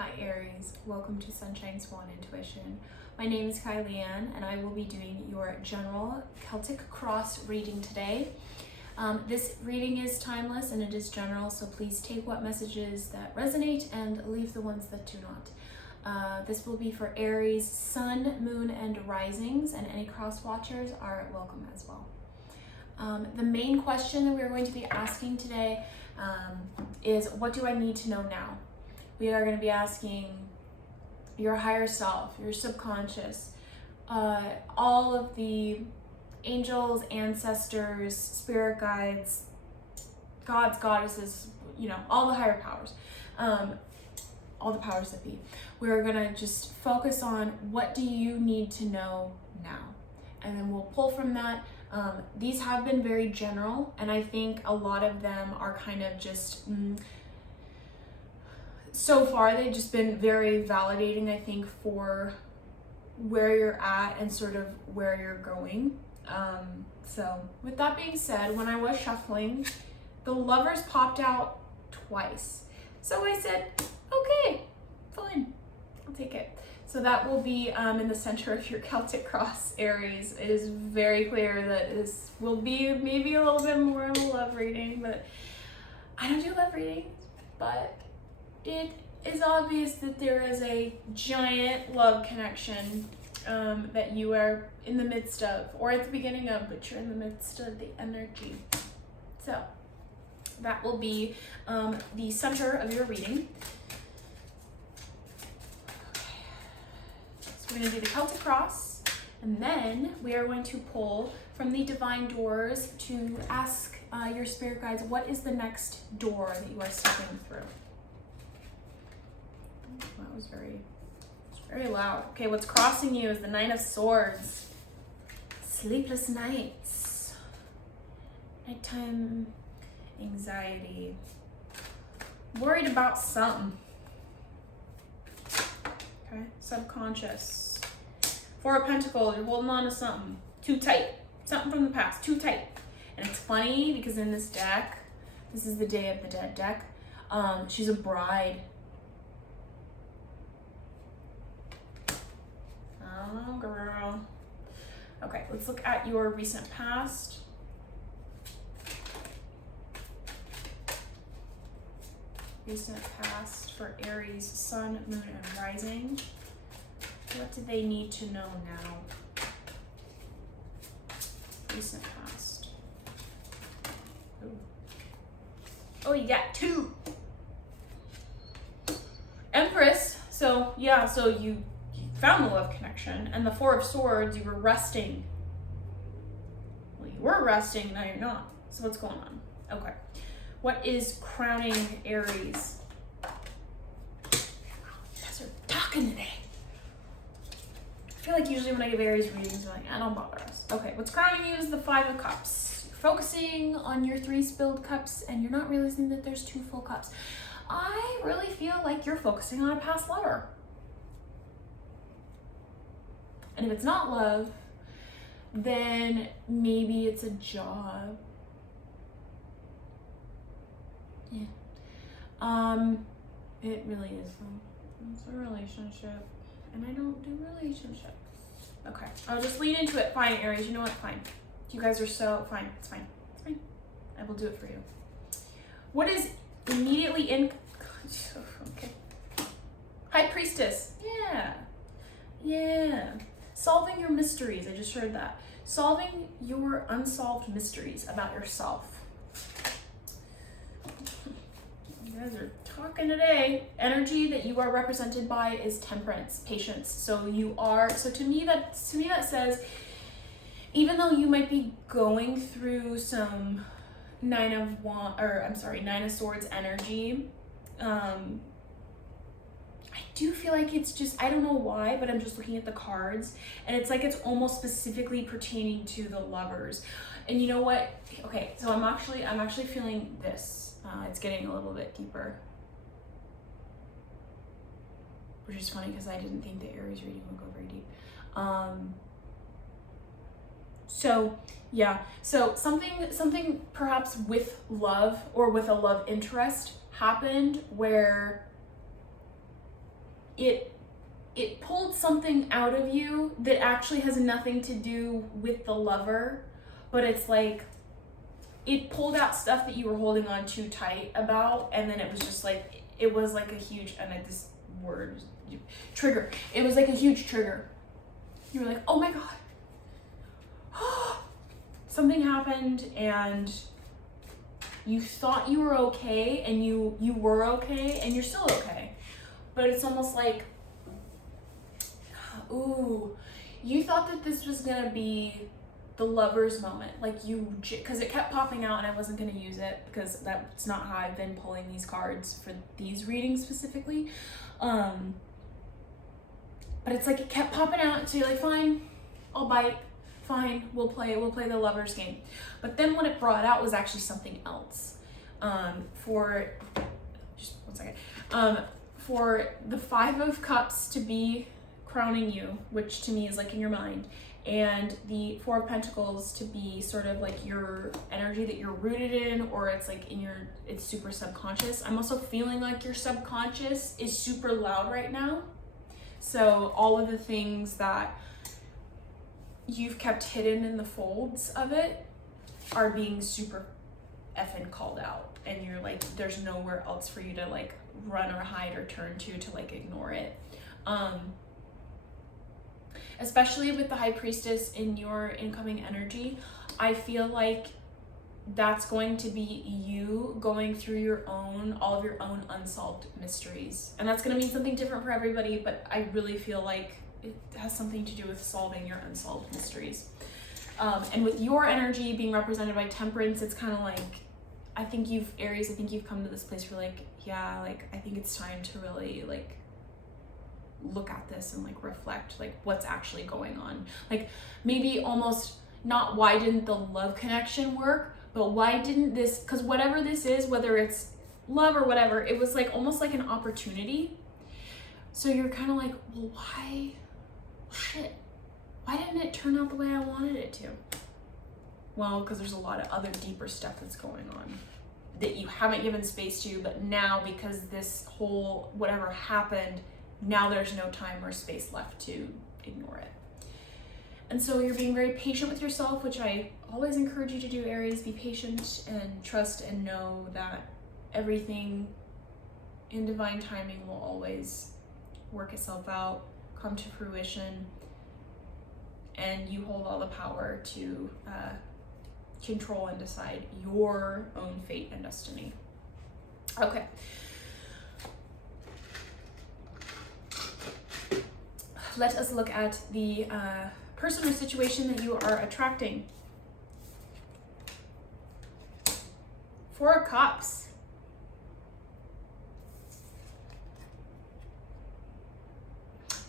Hi Aries, welcome to SunshineSwan Intuition. My name is Kylie Ann and I will be doing your general Celtic cross reading today. This reading is timeless and it is general, so please take what messages that resonate and leave the ones that do not. This will be for Aries, Sun, Moon, and Risings, and any cross watchers are welcome as well. The main question that we're going to be asking today is, what do I need to know now? We are going to be asking your higher self, your subconscious, all of the angels, ancestors, spirit guides, gods, goddesses, all the higher powers, all the powers that be. We're going to just focus on what do you need to know now, and then we'll pull from that. These have been very general, and I think a lot of them are kind of just so far they've just been very validating, I think, for where you're at and sort of where you're going. So with that being said, when I was shuffling, the Lovers popped out twice. So I said, okay, fine, I'll take it. So that will be in the center of your Celtic cross, Aries. It is very clear that this will be maybe a little bit more of a love reading, but I don't do love readings, but it is obvious that there is a giant love connection that you are in the midst of, or at the beginning of, but you're in the midst of the energy. So that will be the center of your reading. So we're going to do the Celtic cross, and then we are going to pull from the divine doors to ask your spirit guides, what is the next door that you are stepping through? That was very loud. Okay, what's crossing you is the Nine of Swords. Sleepless nights. Nighttime anxiety. Worried about something. Okay, subconscious. Four of Pentacles, you're holding on to something. Too tight. Something from the past, too tight. And it's funny because in this deck, this is the Day of the Dead deck, she's a bride. Oh, girl. Okay, let's look at your recent past. Recent past for Aries, Sun, Moon, and Rising. What do they need to know now? Recent past. Ooh. Oh, you got two. Empress. So, yeah, so you found the love connection, and the Four of Swords, you were resting. Well, you were resting, now you're not. So what's going on? Okay. What is crowning Aries? You guys are talking today. I feel like usually when I give Aries readings, I'm like, I don't bother us. Okay, what's crowning you is the Five of Cups. You're focusing on your 3 spilled cups, and you're not realizing that there's 2 full cups. I really feel like you're focusing on a past lover. And if it's not love, then maybe it's a job. Yeah. It really is. It's a relationship. And I don't do relationships. Okay. I'll just lean into it. Fine, Aries. You know what? Fine. You guys are so fine. It's fine. It's fine. I will do it for you. What is immediately in... Okay. High Priestess. Yeah. Yeah. Solving your mysteries. I just heard that. Solving your unsolved mysteries about yourself. You guys are talking today. Energy that you are represented by is Temperance, patience. So you are, so to me that says, even though you might be going through some Nine of Swords energy, I do feel like it's just, I don't know why, but I'm just looking at the cards and it's like it's almost specifically pertaining to the Lovers. And you know what? Okay, so I'm actually feeling this. It's getting a little bit deeper, which is funny because I didn't think the Aries reading would go very deep. So yeah, so something perhaps with love or with a love interest happened where it pulled something out of you that actually has nothing to do with the lover, but it's like it pulled out stuff that you were holding on too tight about, and then it was just like, it was like a huge, and this word, trigger. It was like a huge trigger. You were like, oh my God. Something happened and you thought you were okay, and you were okay, and you're still okay. But it's almost like, ooh, you thought that this was gonna be the lover's moment, like because it kept popping out and I wasn't going to use it because that's not how I've been pulling these cards for these readings specifically, but it's like it kept popping out, so you're like, fine, I'll bite, fine, we'll play the lover's game. But then what it brought out was actually something else. For just 1 second, for the 5 of Cups to be crowning you, which to me is like in your mind, and the 4 of Pentacles to be sort of like your energy that you're rooted in, or it's like it's super subconscious. I'm also feeling like your subconscious is super loud right now. So all of the things that you've kept hidden in the folds of it are being super effing called out, and you're like, there's nowhere else for you to like run or hide or turn to like ignore it. Especially with the High Priestess in your incoming energy, I feel like that's going to be you going through all of your own unsolved mysteries. And that's going to mean something different for everybody, but I really feel like it has something to do with solving your unsolved mysteries. And with your energy being represented by Temperance, it's kind of like, Aries, I think you've come to this place where like, yeah, like I think it's time to really like look at this and like reflect like what's actually going on. Like maybe almost not why didn't the love connection work, but why didn't this, because whatever this is, whether it's love or whatever, it was like almost like an opportunity. So you're kind of like, well, why didn't it turn out the way I wanted it to? Well, because there's a lot of other deeper stuff that's going on that you haven't given space to, but now because this whole whatever happened, now there's no time or space left to ignore it. And so you're being very patient with yourself, which I always encourage you to do, Aries. Be patient and trust and know that everything in divine timing will always work itself out, come to fruition, and you hold all the power to control and decide your own fate and destiny. Okay. Let us look at the person or situation that you are attracting. 4 of Cups.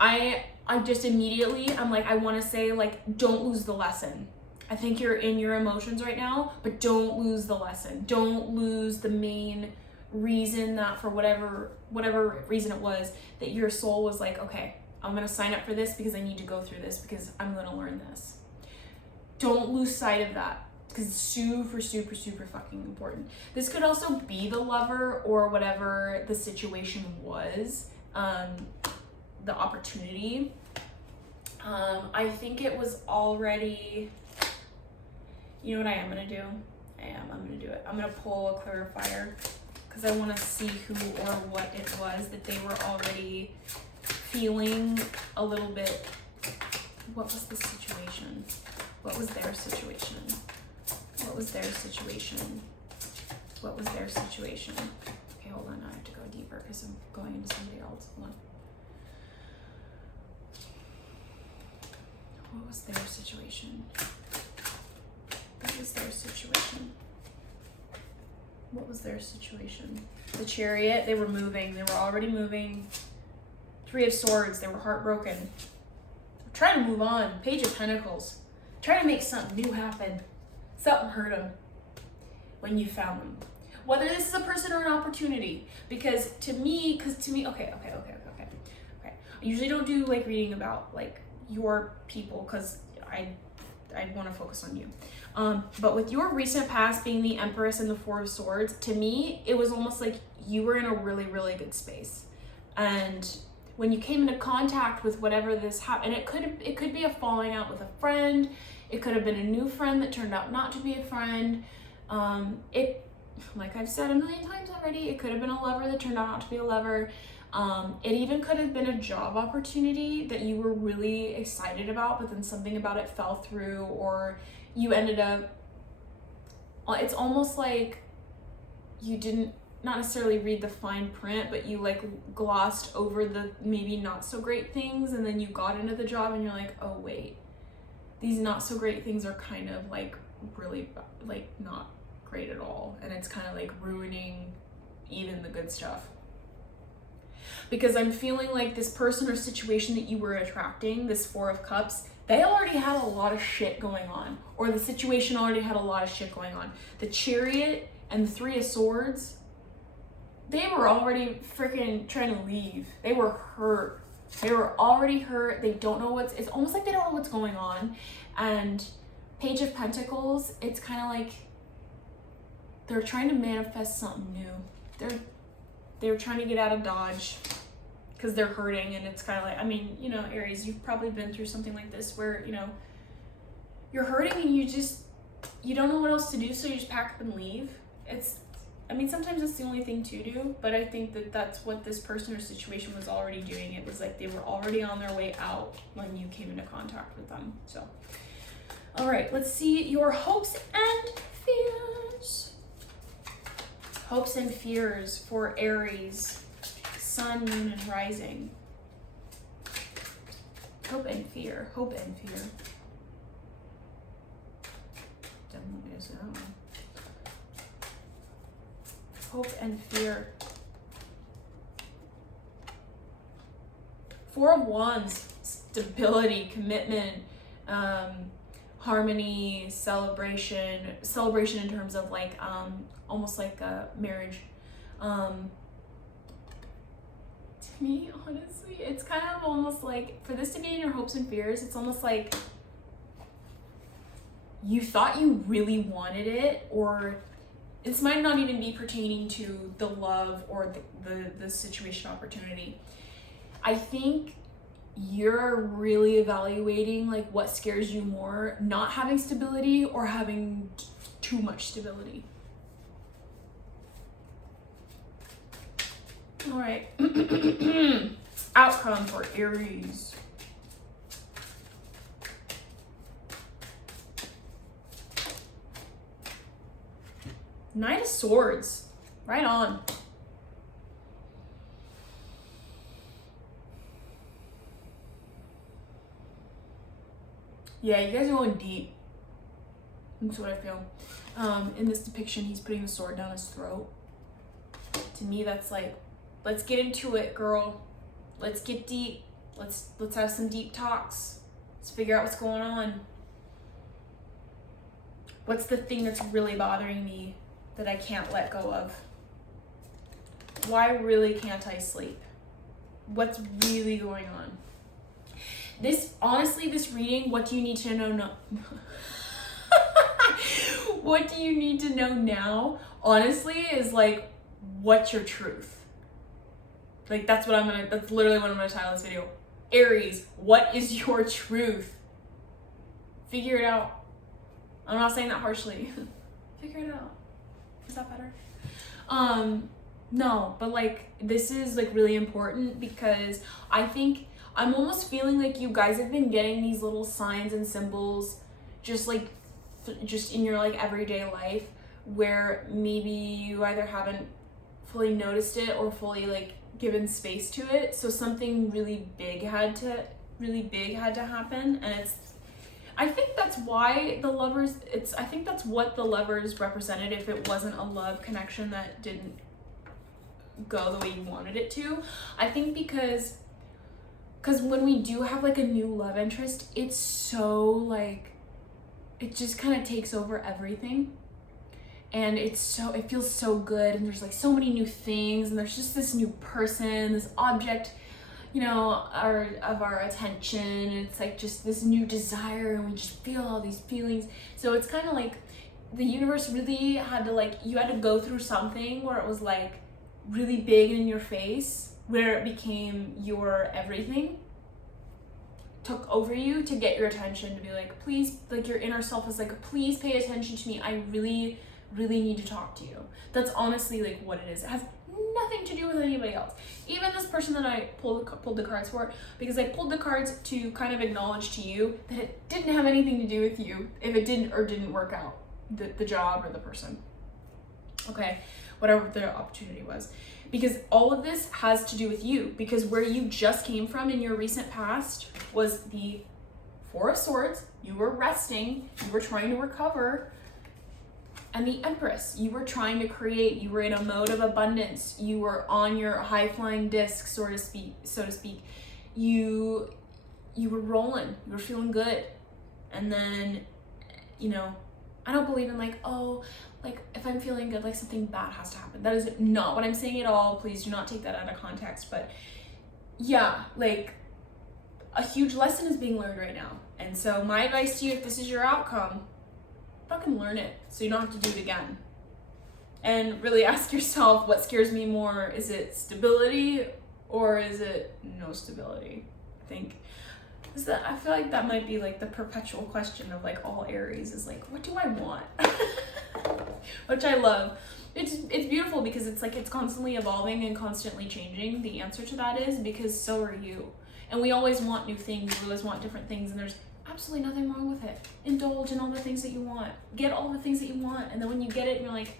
I just immediately, I'm like, I want to say like, don't lose the lesson. I think you're in your emotions right now, but don't lose the lesson. Don't lose the main reason that for whatever reason it was, that your soul was like, okay, I'm going to sign up for this because I need to go through this because I'm going to learn this. Don't lose sight of that because it's super, super, super fucking important. This could also be the lover or whatever the situation was, the opportunity. I think it was already, you know what I am going to do? I'm going to do it. I'm going to pull a clarifier because I want to see who or what it was that they were already feeling a little bit. What was the situation? What was their situation? What was their situation? What was their situation? Okay, hold on. I have to go deeper because I'm going into somebody else. Hold on. What was their situation? What was their situation? What was their situation? The Chariot, they were moving. They were already moving. 3 of Swords, they were heartbroken. Trying to move on. Page of Pentacles. Trying to make something new happen. Something hurt them when you found them. Whether this is a person or an opportunity. Because to me, okay. I usually don't do like reading about like your people because I want to focus on you. But with your recent past being the Empress and the 4 of Swords, to me, it was almost like you were in a really, really good space. And when you came into contact with whatever this happened, and it could be a falling out with a friend, it could have been a new friend that turned out not to be a friend. Like I've said a million times already, it could have been a lover that turned out not to be a lover. It even could have been a job opportunity that you were really excited about, but then something about it fell through, or you ended up, it's almost like you didn't not necessarily read the fine print, but you like glossed over the maybe not so great things, and then you got into the job and you're like, oh wait, these not so great things are kind of like really like not great at all, and it's kind of like ruining even the good stuff. Because I'm feeling like this person or situation that you were attracting, this Four of Cups, they already had a lot of shit going on, or the situation already had a lot of shit going on. The Chariot and the Three of Swords, they were already freaking trying to leave. They were hurt. They were already hurt. They don't know it's almost like they don't know what's going on. And Page of Pentacles, it's kind of like they're trying to manifest something new. They're trying to get out of Dodge because they're hurting, and it's kind of like, I mean, you know, Aries, you've probably been through something like this where, you know, you're hurting and you don't know what else to do, so you just pack up and leave. I mean, sometimes it's the only thing to do, but I think that that's what this person or situation was already doing. It was like they were already on their way out when you came into contact with them. So, all right, let's see your hopes and fears. Hopes and fears for Aries, Sun, Moon, and Rising. Hope and fear. Hope and fear. Definitely is that one. Hope and fear. Four of Wands, stability, commitment, harmony, celebration in terms of like almost like a marriage. To me, honestly, it's kind of almost like, for this to be in your hopes and fears, it's almost like you thought you really wanted it, or this might not even be pertaining to the love or the situation opportunity. I think you're really evaluating like what scares you more, not having stability or having too much stability. All right. Outcome for Aries. Knight of Swords. Right on. Yeah, you guys are going deep. That's what I feel. In this depiction, he's putting the sword down his throat. To me, that's like, let's get into it, girl. Let's get deep. Let's have some deep talks. Let's figure out what's going on. What's the thing that's really bothering me that I can't let go of? Why really can't I sleep? What's really going on? Honestly, this reading, what do you need to know now? What do you need to know now, honestly, is like, what's your truth? Like, that's literally what I'm gonna title this video. Aries, what is your truth? Figure it out. I'm not saying that harshly. Figure it out. Is that better? No, but like, this is like really important, because I think I'm almost feeling like you guys have been getting these little signs and symbols just in your like everyday life, where maybe you either haven't fully noticed it or fully like given space to it. So something really big had to happen, and I think that's why the lovers, I think that's what the lovers represented if it wasn't a love connection that didn't go the way you wanted it to. I think because when we do have like a new love interest, it's so like, it just kind of takes over everything. And it feels so good, and there's like so many new things, and there's just this new person, this object, you know, of our attention, and it's like just this new desire, and we just feel all these feelings. So it's kind of like the universe really had to, like, you had to go through something where it was like really big and in your face, where it became your everything, took over you to get your attention, to be like, please, like your inner self is like, please pay attention to me. I really, really need to talk to you. That's honestly like what it is. It has nothing to do with anybody else. Even this person that I pulled the cards for, because I pulled the cards to kind of acknowledge to you that it didn't have anything to do with you if it didn't or didn't work out, the job or the person. Okay, whatever the opportunity was. Because all of this has to do with you, because where you just came from in your recent past was the Four of Swords. You were resting, you were trying to recover, and the Empress, you were trying to create, you were in a mode of abundance, you were on your high-flying disc, so to speak. You were rolling, you were feeling good. And then, you know, I don't believe in like, oh, like if I'm feeling good, like something bad has to happen. That is not what I'm saying at all. Please do not take that out of context. But yeah, like a huge lesson is being learned right now. And so my advice to you, if this is your outcome, fucking learn it so you don't have to do it again. And really ask yourself, what scares me more? Is it stability or is it no stability? I feel like that might be like the perpetual question of like all Aries is like, what do I want? Which I love. It's beautiful because it's like it's constantly evolving and constantly changing. The answer to that is because so are you. And we always want new things. We always want different things, and there's absolutely nothing wrong with it. Indulge in all the things that you want. Get all the things that you want, and then when you get it, you're like,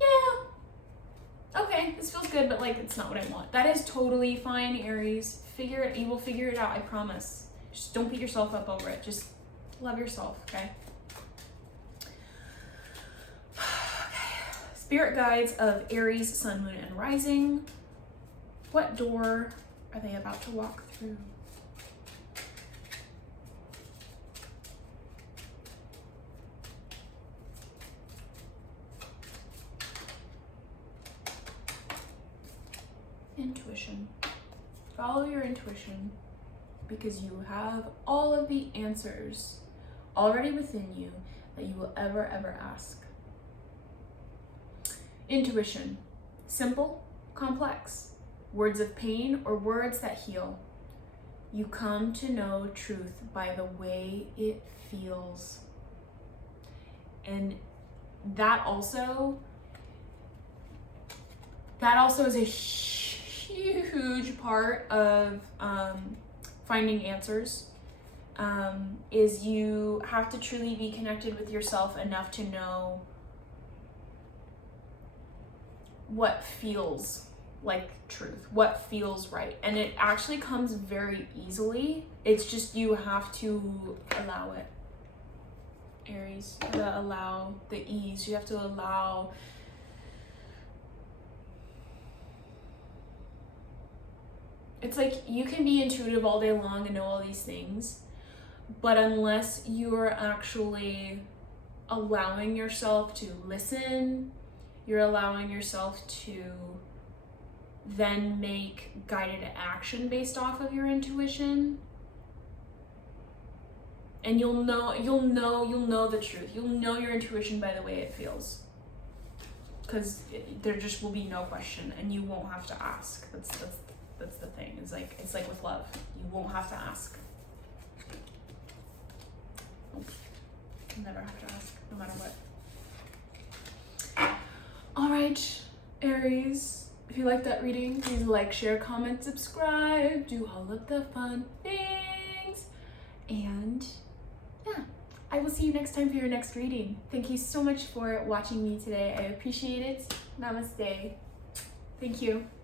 yeah, okay, this feels good, but like it's not what I want. That is totally fine, Aries. You will figure it out, I promise. Just don't beat yourself up over it. Just love yourself, okay? Spirit guides of Aries, Sun, Moon, and Rising. What door are they about to walk through? Intuition. Follow your intuition because you have all of the answers already within you that you will ever ask. Intuition. Simple, complex. Words of pain or words that heal. You come to know truth by the way it feels. And that also is a huge part of finding answers. Is you have to truly be connected with yourself enough to know what feels like truth, what feels right. And it actually comes very easily. It's just you have to allow it. Aries, you have to allow the ease. You have to allow it's like you can be intuitive all day long and know all these things, but unless you're actually allowing yourself to listen, you're allowing yourself to then make guided action based off of your intuition, and you'll know the truth. You'll know your intuition by the way it feels, because there just will be no question, and you won't have to ask. That's the thing. It's like with love. You won't have to ask. You'll never have to ask, no matter what. All right, Aries. If you like that reading, please like, share, comment, subscribe, do all of the fun things. And yeah, I will see you next time for your next reading. Thank you so much for watching me today. I appreciate it. Namaste. Thank you.